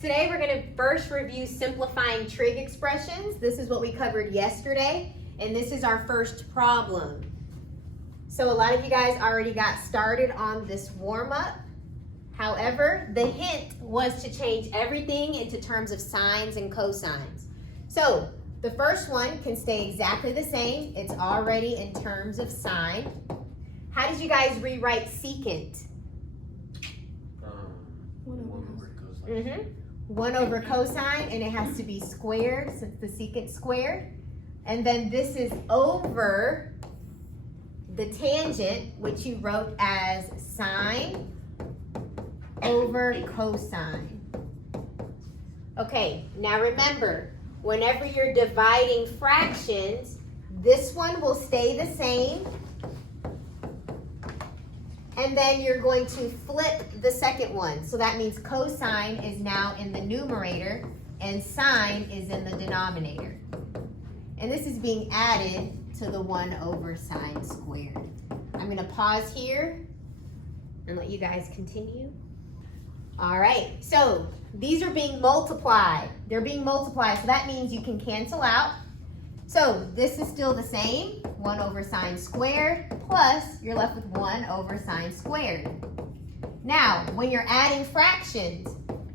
Today we're going to first review simplifying trig expressions. This is what we covered yesterday, and this is our first problem. So a lot of you guys already got started on this warm-up. However, the hint was to change everything into terms of sines and cosines. So the first one can stay exactly the same. It's already in terms of sine. How did you guys rewrite secant? 1 over cosine, and it has to be squared since the secant squared. And then this is over the tangent, which you wrote as sine over cosine. Okay, now remember, whenever you're dividing fractions, this one will stay the same. And then you're going to flip the second one. So that means cosine is now in the numerator and sine is in the denominator. And this is being added to the 1 over sine squared. I'm going to pause here and let you guys continue. All right, so these are being multiplied. They're being multiplied, so that means you can cancel out. So this is still the same, 1 over sine squared, plus you're left with 1 over sine squared. Now, when you're adding fractions,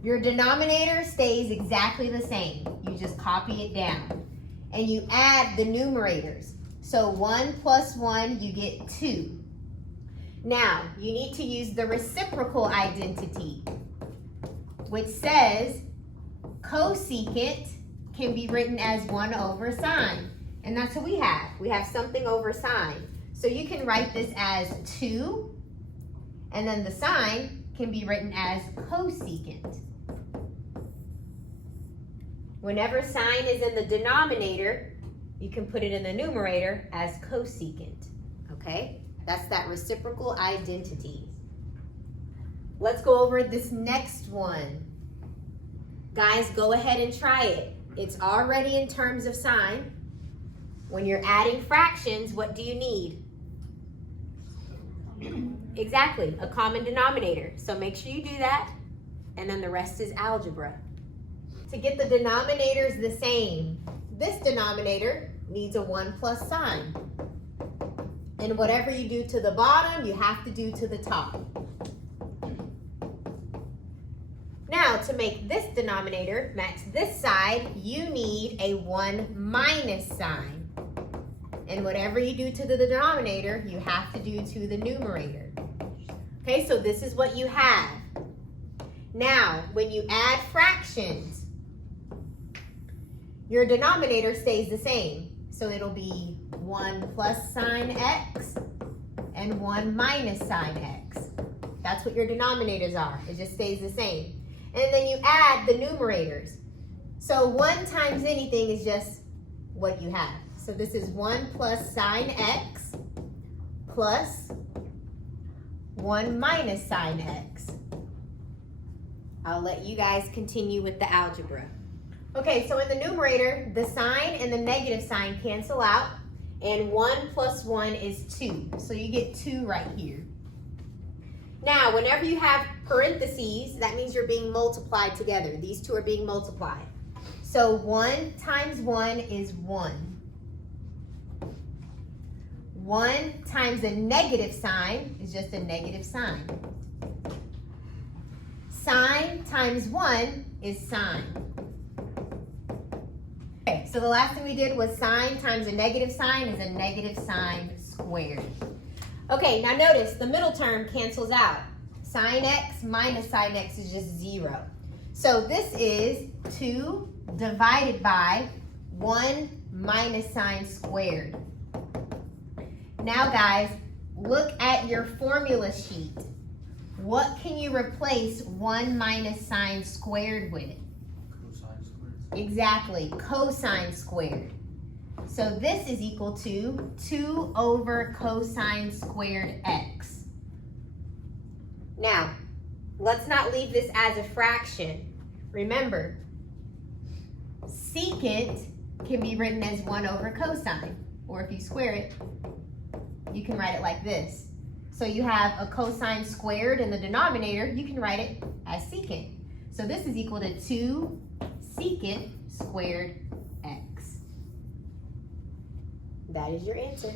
your denominator stays exactly the same. You just copy it down. And you add the numerators. So 1 plus 1, you get 2. Now, you need to use the reciprocal identity, which says cosecant can be written as 1 over sine. And that's what we have. We have something over sine. So you can write this as 2, and then the sine can be written as cosecant. Whenever sine is in the denominator, you can put it in the numerator as cosecant. Okay? That's that reciprocal identity. Let's go over this next one. Guys, go ahead and try it. It's already in terms of sine. When you're adding fractions, what do you need? Exactly, a common denominator. So make sure you do that, and then the rest is algebra. To get the denominators the same, this denominator needs a 1 plus sign. And whatever you do to the bottom, you have to do to the top. Now, to make this denominator match this side, you need a 1 minus sign. And whatever you do to the denominator, you have to do to the numerator. Okay, so this is what you have. Now, when you add fractions, your denominator stays the same. So it'll be 1 plus sine x and 1 minus sine x. That's what your denominators are. It just stays the same. And then you add the numerators. So 1 times anything is just what you have. So this is 1 plus sine x plus 1 minus sine x. I'll let you guys continue with the algebra. Okay, so in the numerator, the sign and the negative sign cancel out, and 1 plus 1 is 2. So you get 2 right here. Now, whenever you have parentheses, that means you're being multiplied together. These two are being multiplied. So 1 times 1 is 1. 1 times a negative sign is just a negative sign. Sine times 1 is sine. Okay, so the last thing we did was sine times a negative sign is a negative sine squared. Okay, now notice the middle term cancels out. Sine x minus sine x is just 0. So this is 2 divided by 1 minus sine squared. Now guys, look at your formula sheet. What can you replace 1 minus sine squared with? Cosine squared. Exactly, cosine squared. So this is equal to 2 over cosine squared x. Now, let's not leave this as a fraction. Remember, secant can be written as 1 over cosine, or if you square it, you can write it like this. So you have a cosine squared in the denominator, you can write it as secant. So this is equal to 2 secant squared x. That is your answer.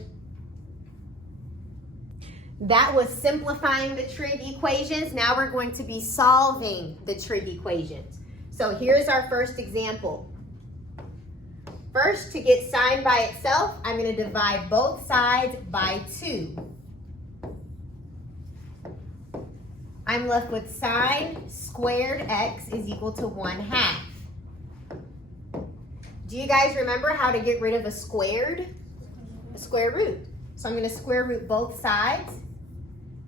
That was simplifying the trig equations. Now we're going to be solving the trig equations. So here's our first example. First, to get sine by itself, I'm going to divide both sides by 2. I'm left with sine squared x is equal to 1/2. Do you guys remember how to get rid of a squared? A square root. So I'm going to square root both sides.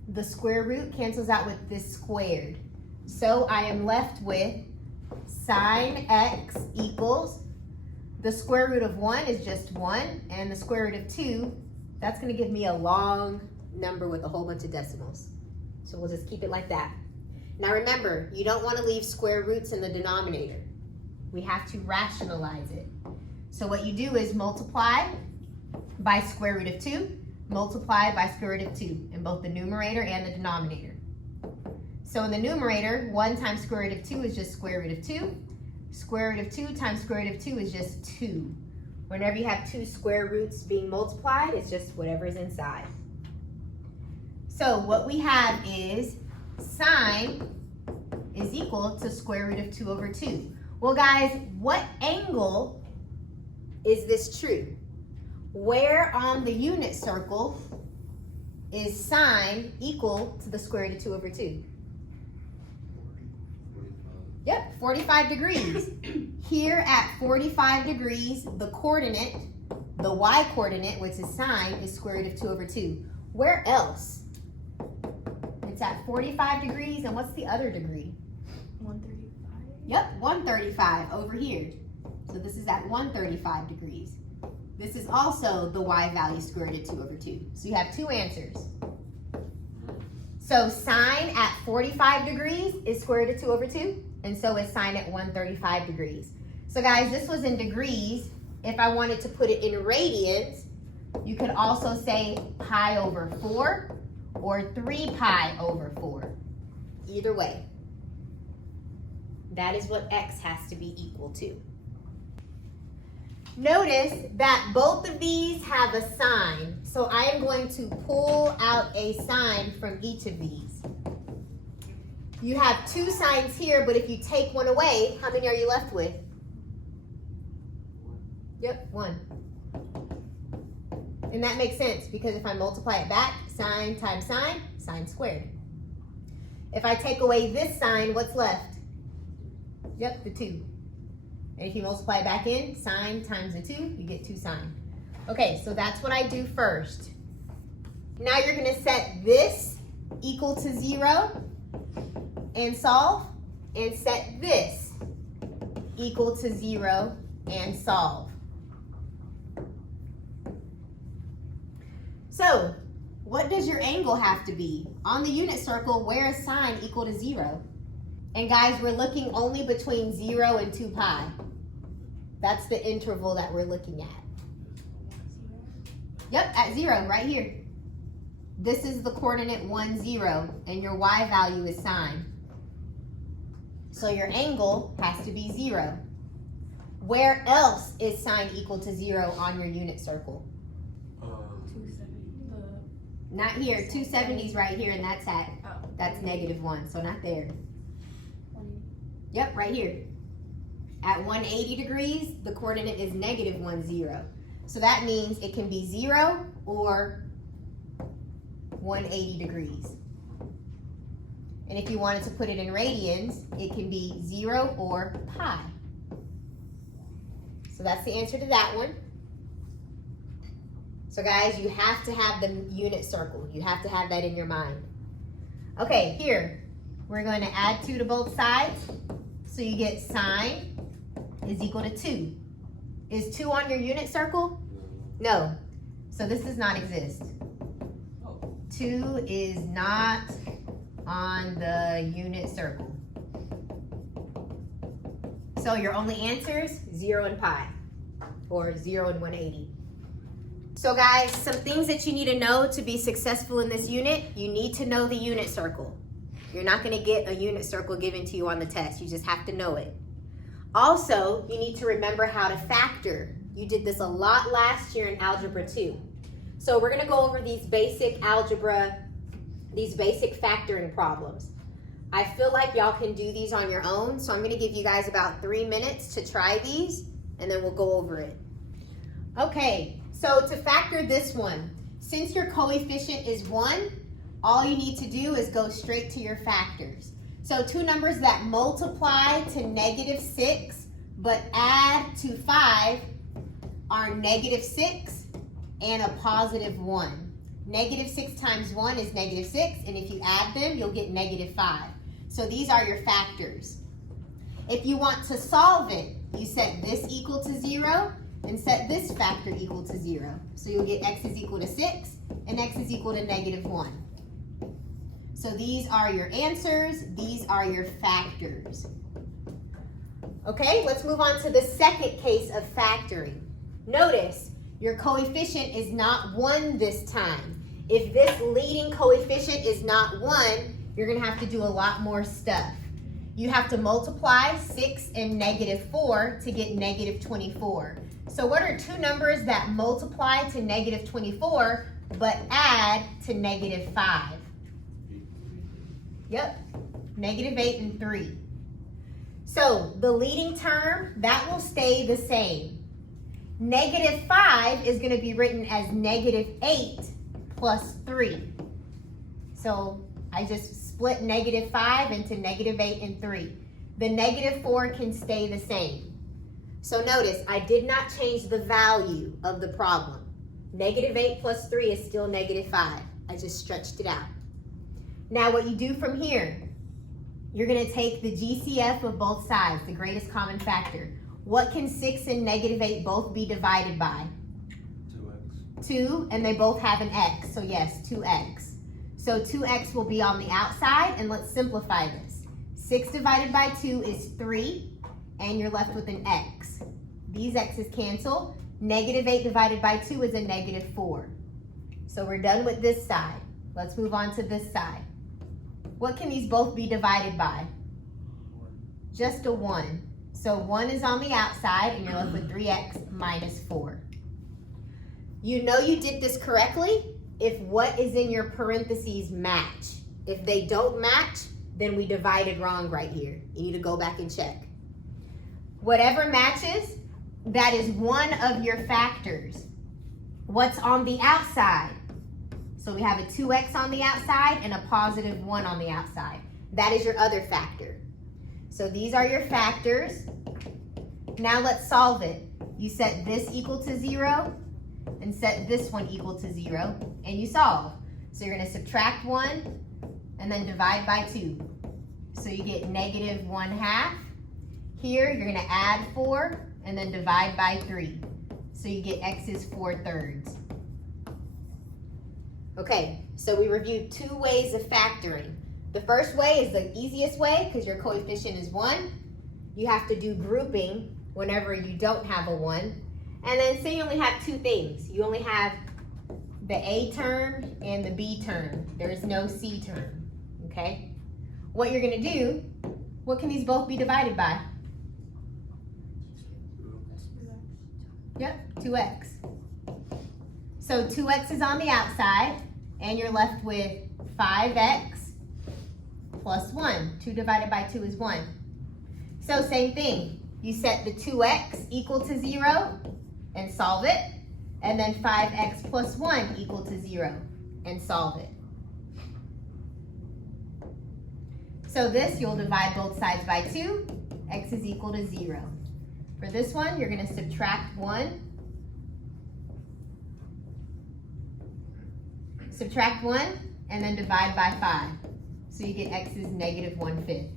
The square root cancels out with this squared. So I am left with sine x equals, the square root of 1 is just 1, and the square root of 2, that's going to give me a long number with a whole bunch of decimals. So we'll just keep it like that. Now remember, you don't want to leave square roots in the denominator. We have to rationalize it. So what you do is multiply by square root of 2, multiply by square root of 2 in both the numerator and the denominator. So in the numerator, 1 times square root of 2 is just square root of 2. Square root of 2 times square root of 2 is just 2. Whenever you have 2 square roots being multiplied, it's just whatever is inside. So what we have is sine is equal to square root of 2 over 2. Well guys, what angle is this true? Where on the unit circle is sine equal to the square root of 2 over 2? Yep, 45 degrees. Here at 45 degrees, the coordinate, the y coordinate, which is sine, is square root of 2 over 2. Where else? It's at 45 degrees, and what's the other degree? 135. Yep, 135 over here. So this is at 135 degrees. This is also the y value square root of 2 over 2. So you have two answers. So sine at 45 degrees is square root of 2 over 2, and so is sine at 135 degrees. So guys, this was in degrees. If I wanted to put it in radians, you could also say pi over 4 or 3 pi over 4. Either way. That is what x has to be equal to. Notice that both of these have a sign. So I am going to pull out a sign from each of these. You have two signs here, but if you take one away, how many are you left with? Yep, 1. And that makes sense because if I multiply it back, sine times sine, sine squared. If I take away this sign, what's left? Yep, the 2. And if you multiply it back in, sine times the 2, you get 2 sine. Okay, so that's what I do first. Now you're going to set this equal to 0 and solve, and set this equal to 0 and solve. So, what does your angle have to be? On the unit circle, where is sine equal to 0? And guys, we're looking only between 0 and 2 pi. That's the interval that we're looking at. Yep, at 0, right here. This is the coordinate 1, 0, and your y value is sine. So your angle has to be 0. Where else is sine equal to 0 on your unit circle? 270. Not here. 270 is right here, and that's -1, so not there. Yep, right here. At 180 degrees, the coordinate is -1, 0. So that means it can be 0 or 180 degrees. And if you wanted to put it in radians, it can be 0 or pi. So that's the answer to that one. So guys, you have to have the unit circle. You have to have that in your mind. Okay, here, we're going to add 2 to both sides. So you get sine is equal to 2. Is 2 on your unit circle? No. So this does not exist. 2 is not on the unit circle. So your only answers, 0 and pi, or 0 and 180. So guys, some things that you need to know to be successful in this unit, you need to know the unit circle. You're not going to get a unit circle given to you on the test. You just have to know it. Also, you need to remember how to factor. You did this a lot last year in Algebra 2. So we're going to go over these basic algebra, these basic factoring problems. I feel like y'all can do these on your own, so I'm going to give you guys about 3 minutes to try these, and then we'll go over it. Okay, so to factor this one, since your coefficient is 1, all you need to do is go straight to your factors. So two numbers that multiply to -6 but add to 5 are -6 and a +1. -6 times 1 is -6, and if you add them, you'll get -5. So these are your factors. If you want to solve it, you set this equal to 0 and set this factor equal to 0. So you'll get x is equal to 6 and x is equal to -1. So these are your answers, these are your factors. Okay, let's move on to the second case of factoring. Notice, your coefficient is not 1 this time. If this leading coefficient is not 1, you're gonna have to do a lot more stuff. You have to multiply 6 and -4 to get -24. So what are two numbers that multiply to -24 but add to -5? Yep, -8 and 3. So the leading term, that will stay the same. -5 is going to be written as -8 plus 3. So I just split -5 into -8 and 3. The -4 can stay the same. So notice, I did not change the value of the problem. -8 plus 3 is still -5. I just stretched it out. Now what you do from here, you're going to take the GCF of both sides, the greatest common factor. What can 6 and -8 both be divided by? 2x. 2, and they both have an x, so yes, 2x. So 2x will be on the outside, and let's simplify this. 6 divided by 2 is 3, and you're left with an x. These x's cancel. -8 divided by 2 is a -4. So we're done with this side. Let's move on to this side. What can these both be divided by? 1. Just a 1. So 1 is on the outside, and you're left with 3x minus 4. You know you did this correctly if what is in your parentheses match. If they don't match, then we divided wrong right here. You need to go back and check. Whatever matches, that is one of your factors. What's on the outside? So we have a 2x on the outside and a +1 on the outside. That is your other factor. So these are your factors. Now let's solve it. You set this equal to 0 and set this one equal to 0, and you solve. So you're going to subtract 1 and then divide by 2. So you get -1/2. Here you're going to add 4 and then divide by 3. So you get x is 4/3. Okay, so we reviewed two ways of factoring. The first way is the easiest way because your coefficient is 1. You have to do grouping whenever you don't have a 1. And then say you only have two things. You only have the A term and the B term. There is no C term, okay? What you're gonna do, what can these both be divided by? Yep, 2x. So 2x is on the outside, and you're left with 5x plus 1. 2 divided by 2 is 1. So same thing. You set the 2x equal to 0 and solve it, and then 5x plus 1 equal to 0 and solve it. So this, you'll divide both sides by 2. X is equal to 0. For this one, you're going to subtract 1. Subtract 1, and then divide by 5. So you get x is -1/5.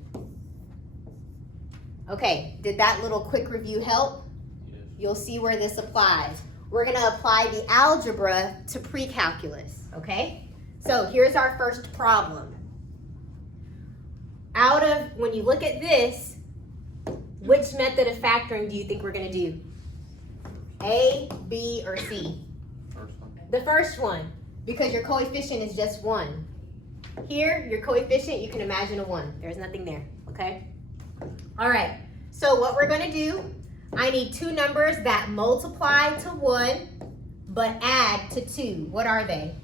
Okay, did that little quick review help? Yes. You'll see where this applies. We're going to apply the algebra to precalculus, okay? So here's our first problem. When you look at this, which method of factoring do you think we're going to do? A, B, or C? First one. The first one, because your coefficient is just 1. Here, your coefficient, you can imagine a 1. There's nothing there, okay? All right, so what we're gonna do, I need two numbers that multiply to 1, but add to 2. What are they?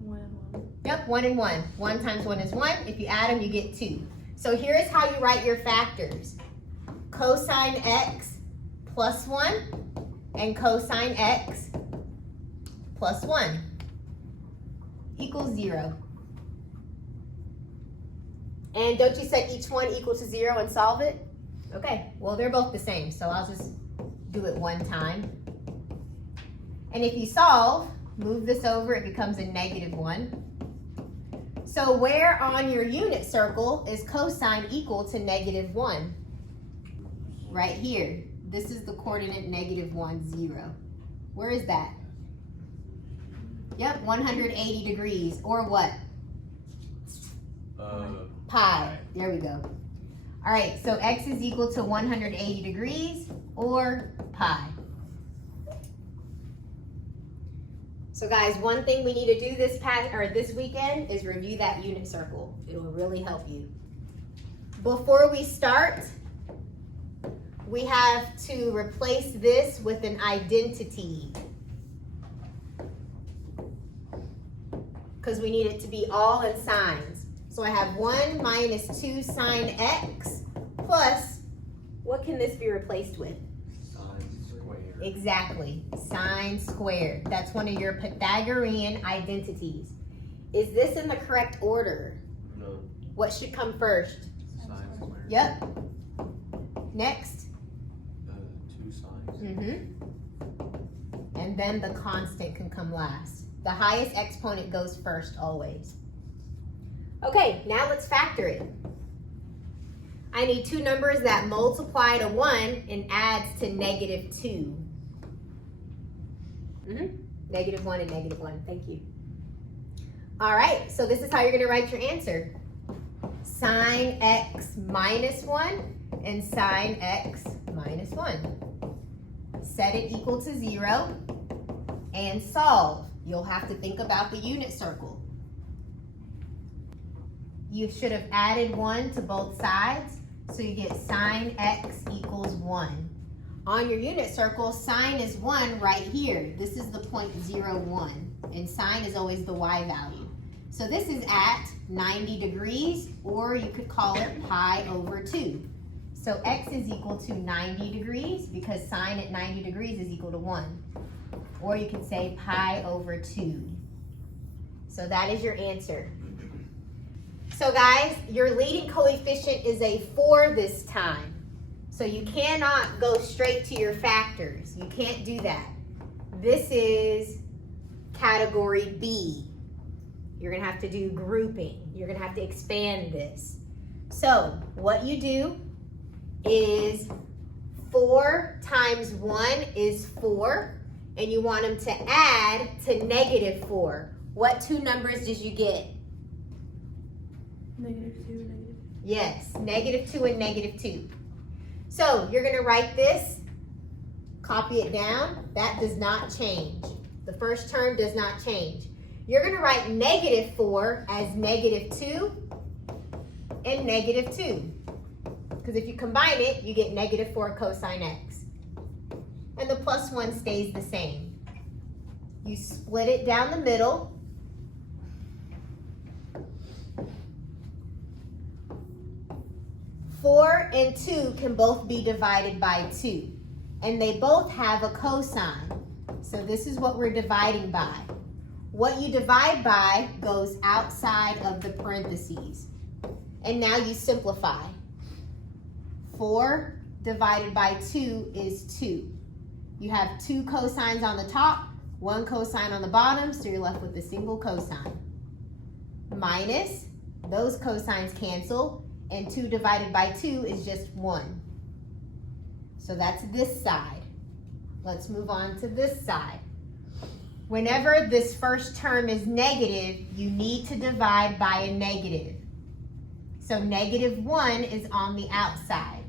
1 and 1. Yep, 1 and 1. 1 times 1 is 1. If you add them, you get 2. So here's how you write your factors. Cosine x plus 1 and cosine x plus 1 equals 0. And don't you set each one equal to 0 and solve it? Okay, well they're both the same, so I'll just do it one time. And if you solve, move this over, it becomes a -1. So where on your unit circle is cosine equal to -1? Right here. This is the coordinate -1, 0. Where is that? Yep, 180 degrees, or what? Pi. There we go. All right, so x is equal to 180 degrees, or pi. So guys, one thing we need to do this weekend is review that unit circle. It will really help you. Before we start, we have to replace this with an identity, because we need it to be all in signs. So I have 1 minus 2 sine x plus, what can this be replaced with? Sine squared. Exactly, sine squared. That's one of your Pythagorean identities. Is this in the correct order? No. What should come first? Sine squared. Yep. Next. 2 sines. And then the constant can come last. The highest exponent goes first always. Okay, now let's factor it. I need two numbers that multiply to 1 and adds to -2. -1 and -1, thank you. All right, so this is how you're gonna write your answer. Sine x minus 1 and sine x minus 1. Set it equal to 0 and solve. You'll have to think about the unit circle. You should have added 1 to both sides, so you get sine x equals 1. On your unit circle, sine is 1 right here. This is the point 0, 1, and sine is always the y value. So this is at 90 degrees, or you could call it pi over 2. So x is equal to 90 degrees, because sine at 90 degrees is equal to 1. Or you can say pi over 2. So that is your answer. So guys, your leading coefficient is a 4 this time. So you cannot go straight to your factors. You can't do that. This is category B. You're gonna have to do grouping. You're gonna have to expand this. So what you do is 4 times 1 is 4, and you want them to add to -4. What two numbers did you get? -2 and -2. Yes, -2 and -2. So you're gonna write this, copy it down. That does not change. The first term does not change. You're gonna write -4 as -2 and -2. Because if you combine it, you get -4 cosine x. And the +1 stays the same. You split it down the middle. Four and 2 can both be divided by 2. And they both have a cosine. So this is what we're dividing by. What you divide by goes outside of the parentheses. And now you simplify. 4 divided by 2 is 2. You have 2 cosines on the top, 1 cosine on the bottom, so you're left with a single cosine. Minus, those cosines cancel, and 2 divided by 2 is just 1. So that's this side. Let's move on to this side. Whenever this first term is negative, you need to divide by a negative. So -1 is on the outside.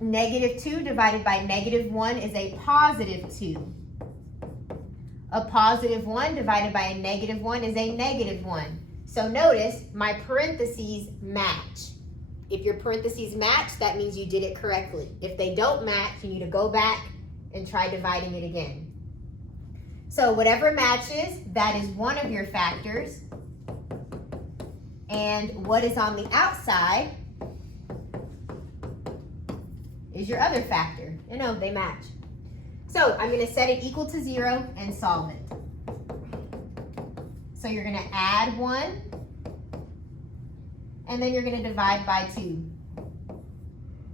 -2 divided by -1 is a +2. A +1 divided by a -1 is a -1. So notice my parentheses match. If your parentheses match, that means you did it correctly. If they don't match, you need to go back and try dividing it again. So whatever matches, that is one of your factors. And what is on the outside is your other factor. You know, they match. So I'm going to set it equal to 0 and solve it. So you're going to add 1, and then you're going to divide by 2.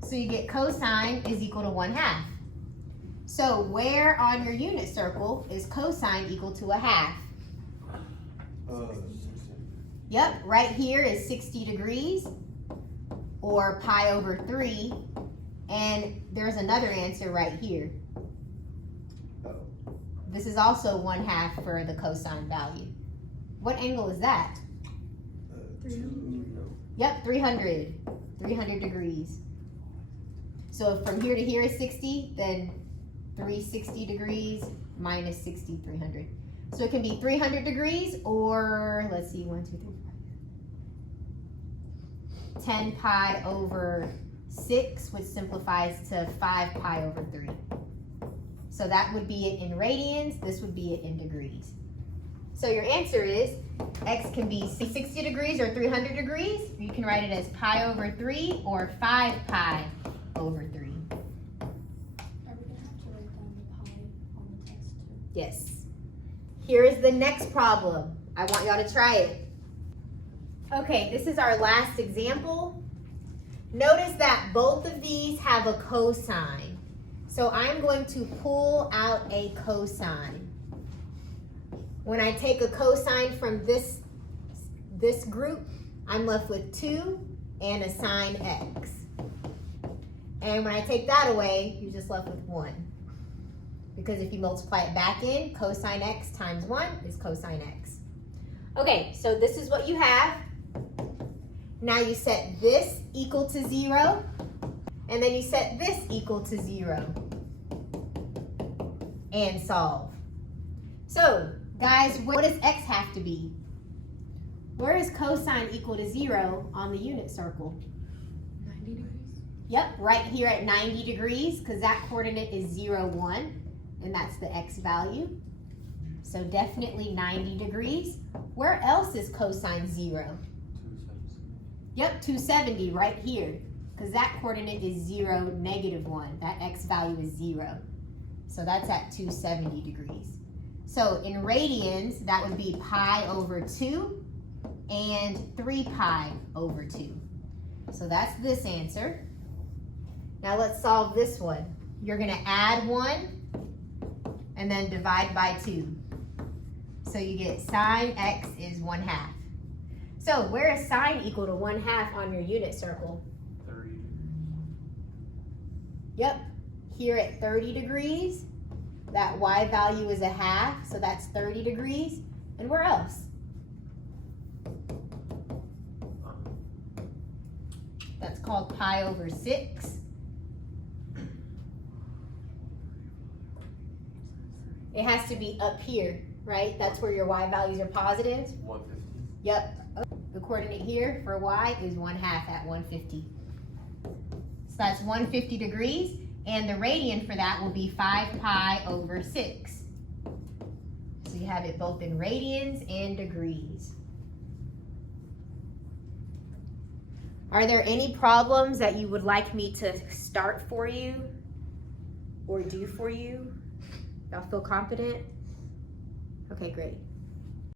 So you get cosine is equal to 1/2. So where on your unit circle is cosine equal to 1/2? Yep, right here is 60 degrees, or pi over 3, and there's another answer right here. This is also 1/2 for the cosine value. What angle is that? 300. Yep, 300 degrees. So if from here to here is 60, then 360 degrees minus 60, 300. So it can be 300 degrees, or let's see, 1, 2, 3, 4. 10 pi over 6, which simplifies to 5 pi over 3. So that would be it in radians, this would be it in degrees. So your answer is, x can be 60 degrees or 300 degrees. You can write it as pi over 3 or 5 pi over 3. Are we gonna have to write down the pi on the test too? Yes. Here is the next problem. I want y'all to try it. Okay, this is our last example. Notice that both of these have a cosine. So I'm going to pull out a cosine. When I take a cosine from this group, I'm left with 2 and a sine x. And when I take that away, you're just left with 1. Because if you multiply it back in, cosine x times 1 is cosine x. Okay, so this is what you have. Now you set this equal to 0, and then you set this equal to 0, and solve. So, guys, what does x have to be? Where is cosine equal to 0 on the unit circle? 90 degrees? Yep, right here at 90 degrees, because that coordinate is 0, 1, and that's the x value. So definitely 90 degrees. Where else is cosine 0? Yep, 270 right here, because that coordinate is 0, -1. That x value is 0. So that's at 270 degrees. So in radians, that would be pi over 2 and 3 pi over 2. So that's this answer. Now let's solve this one. You're going to add 1 and then divide by 2. So you get sine x is 1/2. So where is sine equal to 1/2 on your unit circle? 30. Yep, here at 30 degrees, that y value is 1/2, so that's 30 degrees. And where else? That's called pi over 6. It has to be up here, right? That's where your y values are positive. 150. Yep. The coordinate here for y is 1/2 at 150. So that's 150 degrees, and the radian for that will be 5 pi over 6. So you have it both in radians and degrees. Are there any problems that you would like me to start for you or do for you? Y'all feel confident? Okay, great.